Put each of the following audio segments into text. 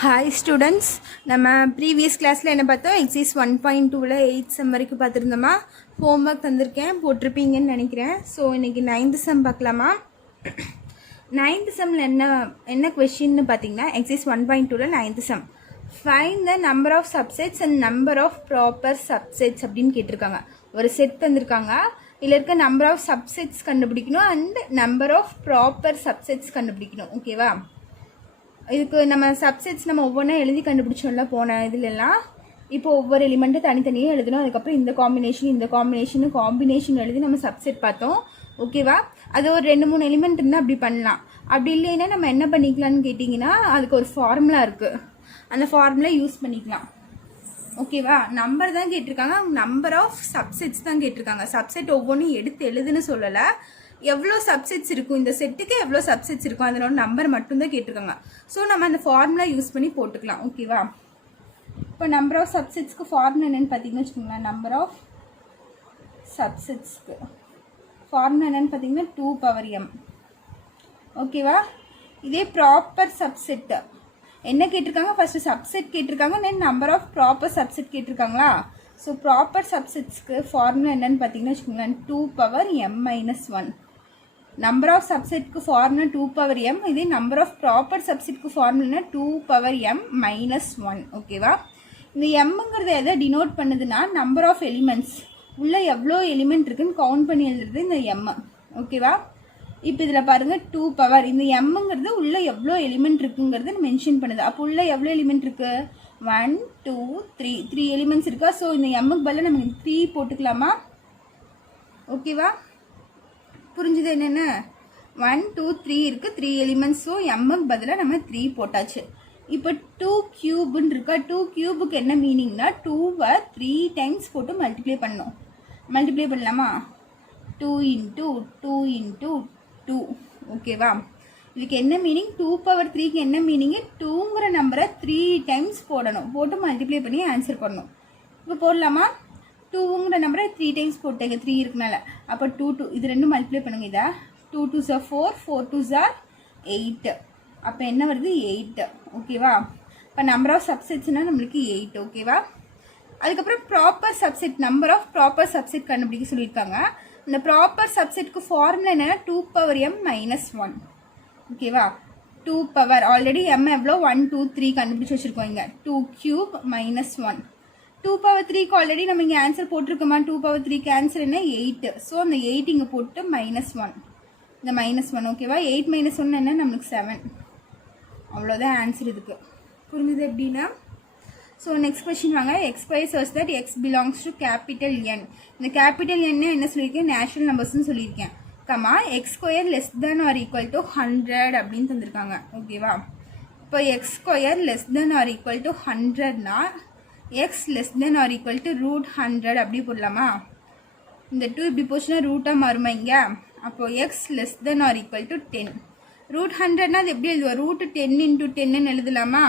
Hi students, நம்ம previous கிளாஸில் என்ன பார்த்தோம்? எக்ஸைஸ் 1.2ல் 8th சம் வரைக்கும் பார்த்துருந்தோமா? ஹோம்ஒர்க் தந்திருக்கேன், போட்டிருப்பீங்கன்னு நினைக்கிறேன். ஸோ இன்றைக்கி 9th சம் பார்க்கலாமா? 9th சம்மில் என்ன கொஷின்னு பார்த்தீங்கன்னா, எக்ஸைஸ் 1.2ல் 9th sum, find the number of subsets and number of proper subsets அப்படின்னு கேட்டிருக்காங்க. ஒரு செட் தந்திருக்காங்க, இதில் இருக்க நம்பர் ஆஃப் சப்செட்ஸ் கண்டுபிடிக்கணும் and number of proper subsets கண்டுபிடிக்கணும். ஓகேவா? இதுக்கு நம்ம சப்செட்ஸ் நம்ம ஒவ்வொன்றா எழுதி கண்டுபிடிச்சோம்ல போன இதுலலாம். இப்போ ஒவ்வொரு எலிமெண்ட்டும் தனித்தனியாக எழுதணும். அதுக்கப்புறம் இந்த காம்பினேஷன் எழுதி நம்ம சப்செட் பார்த்தோம். ஓகேவா? அது ஒரு 2-3 எலிமெண்ட் இருந்தால் அப்படி பண்ணலாம். அப்படி இல்லைன்னா நம்ம என்ன பண்ணிக்கலாம்னு கேட்டிங்கன்னா, அதுக்கு ஒரு ஃபார்முலா இருக்குது, அந்த ஃபார்முலா யூஸ் பண்ணிக்கலாம். ஓகேவா? நம்பர் தான் கேட்டிருக்காங்க, நம்பர் ஆஃப் சப்செட்ஸ் தான் கேட்டிருக்காங்க. சப்செட் ஒவ்வொன்றும் எடுத்து எழுதுன்னு சொல்லலை, எவ்வளோ சப்செட்ஸ் இருக்கும், இந்த செட்டுக்கு எவ்வளோ சப்செட்ஸ் இருக்கும் அதனோட நம்பர் மட்டும்தான் கேட்டிருக்காங்க. ஸோ நம்ம அந்த ஃபார்முலா யூஸ் பண்ணி போட்டுக்கலாம். ஓகேவா? இப்போ நம்பர் ஆஃப் சப்செட்ஸ்க்கு ஃபார்முலா என்னென்னு பார்த்தீங்கன்னு வச்சுக்கோங்களேன். நம்பர் ஆஃப் சப்செட்ஸ்க்கு ஃபார்முலா என்னென்னு பார்த்தீங்கன்னா 2m. ஓகேவா? இதே ப்ராப்பர் சப்செட்டு என்ன கேட்டிருக்காங்க? ஃபஸ்ட்டு சப்செட் கேட்டிருக்காங்க, then number of proper subset கேட்டிருக்காங்களா? ஸோ ப்ராப்பர் சப்செட்ஸ்க்கு ஃபார்முலா என்னென்னு பார்த்தீங்கன்னா வச்சுக்கோங்களேன் 2m-1. நம்பர் ஆஃப் சப்செட்க்கு ஃபார்முலா 2m. இதே நம்பர் ஆஃப் ப்ராப்பர் சப்செட்க்கு ஃபார்முலா 2m-1. ஓகேவா? இந்த எம்ங்கிறது எதை டினோட் பண்ணுதுன்னா, நம்பர் ஆஃப் எலிமெண்ட்ஸ், உள்ள எவ்வளோ எலிமெண்ட் இருக்குன்னு கவுண்ட் பண்ணி எழுதுறது இந்த எம். ஓகேவா? இப்போ இதில் பாருங்கள் 2 இந்த எம்ங்கிறது உள்ள எவ்வளோ எலிமெண்ட் இருக்குங்கிறது மென்ஷன் பண்ணுது. அப்போ உள்ள எவ்வளோ எலிமெண்ட் இருக்குது? 1 2 3 எலிமெண்ட்ஸ் இருக்கா? ஸோ இந்த எம்முக்கு பதிலாக நம்ம 3 போட்டுக்கலாமா? ஓகேவா? புரிஞ்சுது என்னென்ன? 1 2 3 இருக்குது, 3 எலிமெண்ட்ஸ். ஸோ எம்முக்கு பதிலாக நம்ம 3 போட்டாச்சு. இப்போ 2 கியூப்னு இருக்கா? 2 கியூபுக்கு என்ன மீனிங்னா, 2வை 3 டைம்ஸ் போட்டு மல்டிப்ளை பண்ணணும். மல்டிப்ளை பண்ணலாமா? 2 × 2 × 2. ஓகேவா? இதுக்கு என்ன மீனிங்? 2^3க்கு என்ன மீனிங்கு? 2ங்கிற நம்பரை 3 டைம்ஸ் போடணும், போட்டு மல்டிப்ளை பண்ணி ஆன்சர் பண்ணணும். இப்போ போடலாமா? 2ங்கிற நம்பரை 3 டைம்ஸ் போட்டேங்க, 3 இருக்குனால. அப்போ 2 இது ரெண்டும் மல்டிப்ளை பண்ணுங்க. இதை 2 2s are 4, 4 2s are 8. அப்போ என்ன வருது? 8. ஓகேவா? இப்போ நம்பர் ஆஃப் சப்செட்ஸ்னால் நம்மளுக்கு 8. ஓகேவா? அதுக்கப்புறம் proper subset, number of proper subset கண்டுபிடிக்க சொல்லியிருக்காங்க. இந்த ப்ராப்பர் சப்செட்க்கு ஃபார்முலா என்னென்னா 2m-1. ஓகேவா? 2 ஆல்ரெடி m எவ்வளோ? 1 2 3 கண்டுபிடிச்சி வச்சுருக்கோம். இங்கே 2³ -1. 2^3க்கு ஆல்ரெடி நம்ம இங்கே ஆன்சர் போட்டிருக்கோமா? 2^3க்கு ஆன்சர் என்ன? 8. ஸோ அந்த 8 இங்கே போட்டு -1, இந்த -1. ஓகேவா? 8 - 1 என்ன? நம்மளுக்கு 7. அவ்வளோதான் ஆன்சர் இதுக்கு. புரிஞ்சுது எப்படின்னா? ஸோ நெக்ஸ்ட் கொஸ்டின் வாங்க. x² such that x belongs to capital N. இந்த கேபிட்டல் என்ன சொல்லியிருக்கேன்? நேச்சுரல் நம்பர்ஸ்ன்னு சொல்லியிருக்கேன். Comma x² less than or equal to 100 அப்படின்னு தந்திருக்காங்க. ஓகேவா? இப்போ x² less than or equal to 100னா x less than or equal to √100 அப்படி போடலாமா? இந்த 2 இப்படி போச்சுன்னா ரூட்டாக மாறுமா இங்கே? அப்போது x less than or equal to 10. √100னா அது எப்படி எழுதுவோம்? √10 × 10ன்னு எழுதலாமா?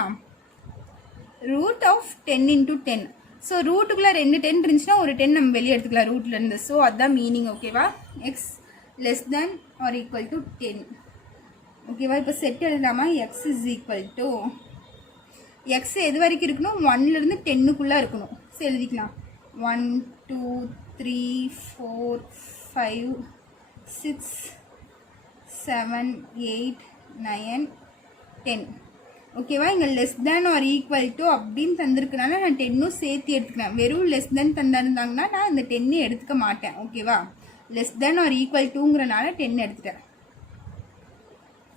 √10 × 10. ஸோ ரூட்டுக்குள்ளே 2 10 இருந்துச்சுன்னா ஒரு 10 நம்ம வெளியே எடுத்துக்கலாம் ரூட்லேருந்து. ஸோ அதுதான் மீனிங். ஓகேவா? x less than or equal to 10. ஓகேவா? இப்போ செட் எழுதலாமா? x is equal to, x எது வரைக்கும் இருக்கணும்? 1லேருந்து 10க்குள்ளே இருக்கணும். ஸோ எழுதிக்கலாம் 1 2 3 4 5 6 7 8 9 10. ஓகேவா? இங்கே less than or equal to அப்படின்னு தந்திருக்கனால நான் 10ம் சேர்த்து எடுத்துக்கிறேன். வெறும் லெஸ் தேன் தந்திருந்தாங்கன்னா நான் இந்த 10 எடுத்துக்க மாட்டேன். ஓகேவா? லெஸ் தேன் ஆர் ஈக்குவல் டுங்கிறனால 10 எடுத்துட்டேன்.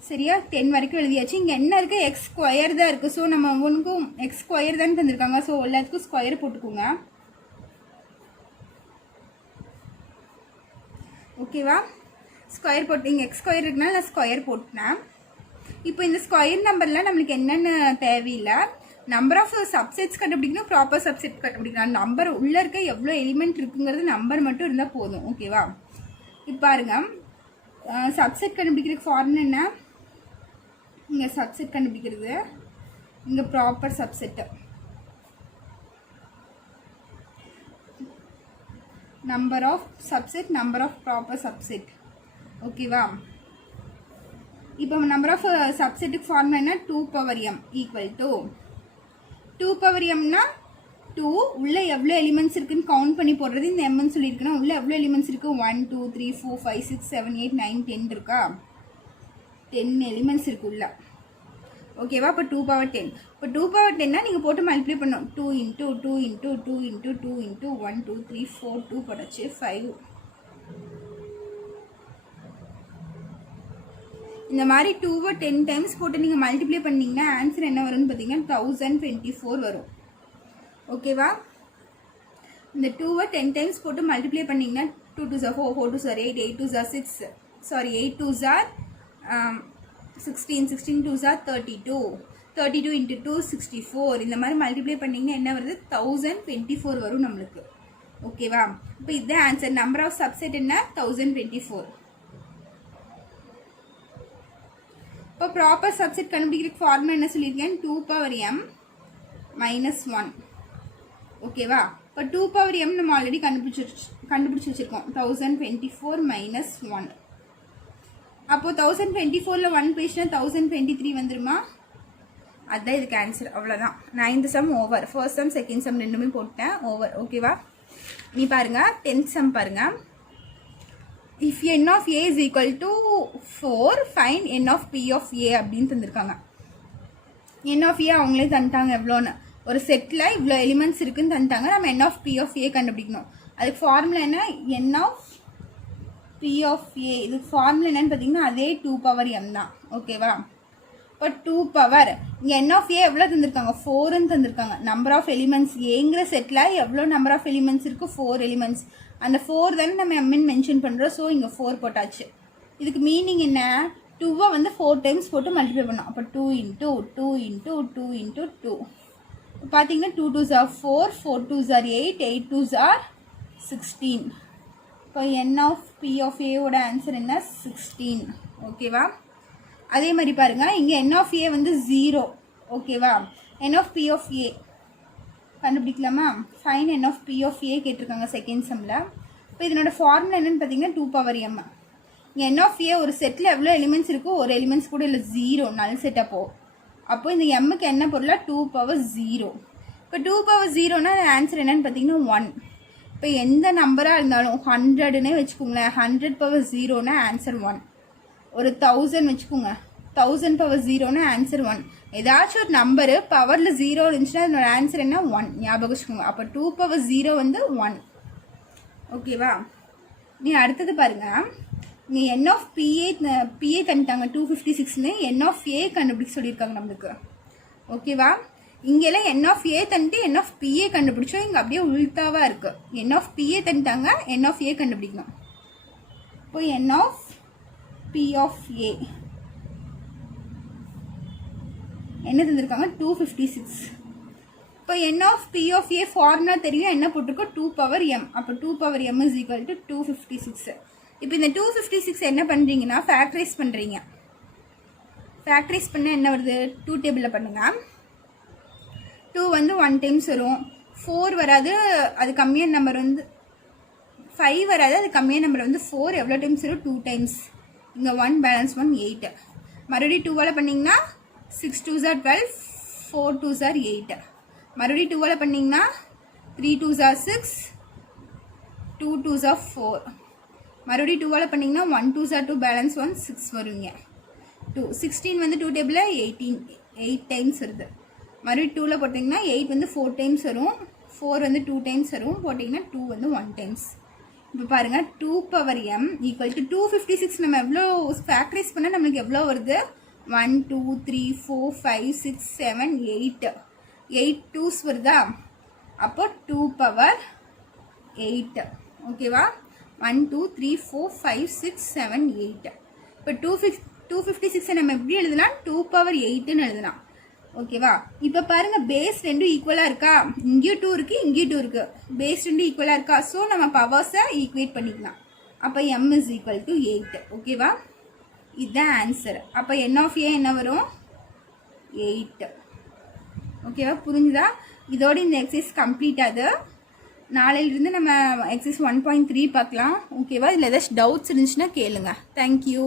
சரியா? 10 வரைக்கும் எழுதியாச்சு. இங்கே என்ன இருக்குது? x² தான் இருக்குது. ஸோ நம்ம ஒன்றுக்கும் x² தான் தந்திருக்காங்க. ஸோ எல்லாத்துக்கும் ஸ்கொயர் போட்டுக்கோங்க. ஓகேவா? ஸ்கொயர் போட்டு இங்கே x² இருக்குனால நான் ஸ்கொயர் போட்டேன். இப்போ இந்த ஸ்கொயர் நம்பர்லாம் நம்மளுக்கு என்னென்ன தேவையில்லை, நம்பர் ஆஃப் சப்செட்ஸ் கண்டுபிடிக்கணும், ப்ராப்பர் சப்செட் கண்டுபிடிக்கணும். நம்பர் உள்ளே இருக்க எவ்வளோ எலிமெண்ட் இருக்குங்கிறது நம்பர் மட்டும் இருந்தால் போதும். ஓகேவா? இப்போ பாருங்க, சப்செட் கண்டுபிடிக்கிறதுக்கு ஃபார்முலா என்ன? இங்கே சப்செட் கண்டுபிடிக்கிறது, இங்கே proper subset, number of subset, number of proper subset. ஓகேவா? இப்போ நம்பர் ஆஃப் சப்செட்டுக்கு ஃபார்முலா என்ன 2 power m equal to 2 power mனா 2 உள்ள எவ்வளோ எலிமெண்ட்ஸ் இருக்குன்னு கவுண்ட் பண்ணி போடுறது இந்த எம்னு சொல்லியிருக்கேன்னா உள்ள எவ்வளோ எலிமெண்ட்ஸ் இருக்குது 1 2 3 4 5 6 7 8 9 10 இருக்கா 10 எலிமெண்ட்ஸ் இருக்கு உள்ள ஓகேவா இப்போ 2 பவர் 10 இப்போ 2 பவர் 10னா நீங்கள் போட்டு மல்டிப்ளை பண்ணணும் 2 இன்ட்டு 2 இன்ட்டு 2 இன்ட்டு 2 இன்ட்டு 1 2 3 4 2 போட்டாச்சு 5 இந்த மாதிரி 2வை 10 டைம்ஸ் போட்டு நீங்கள் மல்டிப்ளை பண்ணிங்கன்னா ஆன்சர் என்ன வரும்னு பார்த்தீங்கன்னா 1024 வரும் ஓகேவா இந்த 2வை 10 டைம்ஸ் போட்டு மல்டிப்ளை பண்ணிங்கன்னா 2 2s are 4 4 2s are 8 8 2s are 6 sorry 8 2s are 16 16 2s are 32 32 into 2 64 இந்த மாதிரி மல்டிப்ளை பண்ணிங்கன்னா என்ன வருது 1024 வரும் நம்மளுக்கு ஓகேவா இப்போ இதுதான் ஆன்சர் நம்பர் ஆஃப் சப்செட் என்ன 1024 இப்போ ப்ராப்பர் சப்செட் கண்டுபிடிக்கிறதுக்கு ஃபார்முலா என்ன சொல்லியிருக்கேன் 2 பவர் m மைனஸ் 1 ஓகேவா இப்போ 2 பவர் m நம்ம ஆல்ரெடி கண்டுபிடிச்சி வச்சுருக்கோம் 1024 மைனஸ் 1 அப்போது 1024ல் 1 பேஜ்னா 1023 வந்துருமா அதுதான் இதுக்கு ஆன்சர் அவ்வளோதான் 9th some over first sum second sum ரெண்டுமே போட்டேன் ஓவர் ஓகேவா நீ பாருங்கள் 10th சம் பாருங்கள் if n of a is equal to 4 find n of p of a அப்படின்னு தந்திருக்காங்க n of a அவங்களே தந்துட்டாங்க எவ்வளோன்னு ஒரு செட்டில் இவ்வளோ எலிமெண்ட்ஸ் இருக்குன்னு தந்துட்டாங்க நம்ம n of p of a கண்டுபிடிக்கணும் அதுக்கு ஃபார்முலா என்ன n of p of a இதுக்கு ஃபார்முலா என்னன்னு பார்த்தீங்கன்னா அதே 2 பவர் m தான் ஓகேவா இப்போ 2 பவர் இங்கே n of a எவ்வளோ தந்திருக்காங்க 4ன்னு தந்திருக்காங்க நம்பர் ஆஃப் எலிமெண்ட்ஸ் ஏங்கிற செட்டில் எவ்வளோ நம்பர் ஆஃப் எலிமெண்ட்ஸ் இருக்குது 4 எலிமெண்ட்ஸ் அந்த 4 தானே நம்ம எம்என் மென்ஷன் பண்ணுறோம் ஸோ இங்கே 4 போட்டாச்சு இதுக்கு மீனிங் என்ன 2வை வந்து 4 டைம்ஸ் போட்டு மல்டிப்ளை பண்ணோம் அப்போ 2 இன்ட்டு 2 இன்ட்டு 2 இன்ட்டு 2 பார்த்தீங்கன்னா 2 2s are 4 4 2s are 8 8 2s are 16 இப்போ n of p of a ஓட ஆன்சர் என்ன 16 ஓகேவா அதே மாதிரி பாருங்கள் இங்கே n ஆஃப் a வந்து 0 ஓகேவா n of p of a கண்டுபிடிக்கலாமா fine n of p of a கேட்டிருக்காங்க செகண்ட் சம்மில் இப்போ இதனோட ஃபார்முலா என்னென்னு பார்த்தீங்கன்னா 2 பவர் m இங்கே n ஆஃப் a ஒரு செட்டில் எவ்வளோ எலிமெண்ட்ஸ் இருக்கோ ஒரு எலிமெண்ட்ஸ் கூட இல்லை 0 நல் செட் அப்போ இந்த mக்கு என்ன பொருளாக 2 பவர் 0 இப்போ 2 பவர் 0னா ஆன்சர் என்னென்னு பார்த்தீங்கன்னா 1 இப்போ எந்த நம்பராக இருந்தாலும் 100ன்னே வச்சுக்கோங்களேன் 100 பவர் 0னா ஆன்சர் 1 ஒரு 1000 வச்சுக்கோங்க 1000 பவர் 0னா ஆன்சர் 1 ஏதாச்சும் ஒரு நம்பரு பவரில் 0 இருந்துச்சுன்னா அதனோட ஆன்சர் என்ன 1 ஞாபகம் வச்சுக்கோங்க அப்போ 2 பவர் 0 வந்து 1 ஓகேவா நீ அடுத்தது பாருங்கள் நீ n ஆஃப் பிஏ தந்துட்டாங்க 256ன்னு n ஆஃப் ஏ கண்டுபிடிக்க சொல்லியிருக்காங்க நம்மளுக்கு ஓகேவா இங்கெல்லாம் n ஆஃப் ஏ தந்துட்டு n ஆஃப் பிஏ கண்டுபிடிச்சோம் இங்கே அப்படியே உள்டாவாக இருக்குது n ஆஃப் பிஏ தந்துட்டாங்க n ஆஃப் ஏ கண்டுபிடிக்கணும் இப்போ n of P of A என்ன தந்திருக்காங்க 256 இப்போ n of P of A formula தெரியும் என்ன போட்டிருக்கோம் 2 பவர் m அப்போ 2 power m is equal to 256 இப்போ இந்த 256 என்ன பண்ணுறீங்கன்னா ஃபேக்டரைஸ் பண்ணுறீங்க ஃபேக்டரைஸ் பண்ண என்ன வருது 2 டேபிளில் பண்ணுங்க 2 வந்து 1 டைம்ஸ் வரும் 4 வராது அது கம்மியான நம்பர் வந்து 5 வராது அது கம்மியான நம்பர் வந்து 4 எவ்வளோ டைம்ஸ் வரும் 2 டைம்ஸ் இங்கே 1 பேலன்ஸ் 1 8 மறுபடியும் 2வால் பண்ணிங்கன்னா 6 2s are 12 4 2s are 8 மறுபடியும் 2வால் பண்ணிங்கன்னா 3 2s are 6 2 2s are 4 மறுபடியும் 2வால் பண்ணிங்கன்னா 1 2s are 2 பேலன்ஸ் 1 6 வருவீங்க 2 16 வந்து 2 டேபிளில் 8 டைம்ஸ் வருது மறுபடியும் 2ல் போட்டிங்கன்னா 8 வந்து 4 டைம்ஸ் வரும் 4 வந்து 2 டைம்ஸ் வரும் போட்டிங்கன்னா 2 வந்து 1 டைம்ஸ் இப்போ பாருங்கள் 2 பவர் m ஈக்குவல் டு 256 நம்ம எவ்வளோ ஃபேக்டரைஸ் பண்ணால் நம்மளுக்கு எவ்வளோ வருது 1 2 3 4 5 6 7 8 2s வருதா அப்போ 2 பவர் 8 ஓகேவா 1 2 3 4 5 6 7 8 இப்போ 256 நம்ம எப்படி எழுதலாம் 2 பவர் 8ன்னு எழுதலாம் ஓகேவா இப்போ பாருங்கள் பேஸ் ரெண்டும் ஈக்குவலாக இருக்கா இங்கேயும் 2 இருக்குது இங்கேயும் 2 இருக்குது பேஸ் ரெண்டும் ஈக்குவலாக இருக்கா ஸோ நம்ம பவர்ஸை ஈக்குவேட் பண்ணிக்கலாம் அப்போ m இஸ் ஈக்குவல் டு 8 ஓகேவா இதுதான் ஆன்சர் அப்போ n ஆஃப் ஏ என்ன வரும் 8 ஓகேவா புரிஞ்சுதா இதோட இந்த எக்ஸசைஸ் கம்ப்ளீட் ஆகுது நாளையிலிருந்து நம்ம எக்ஸசைஸ் 1.3 பார்க்கலாம் ஓகேவா இதில் ஏதாச்சும் டவுட்ஸ் இருந்துச்சுன்னா கேளுங்க தேங்க்யூ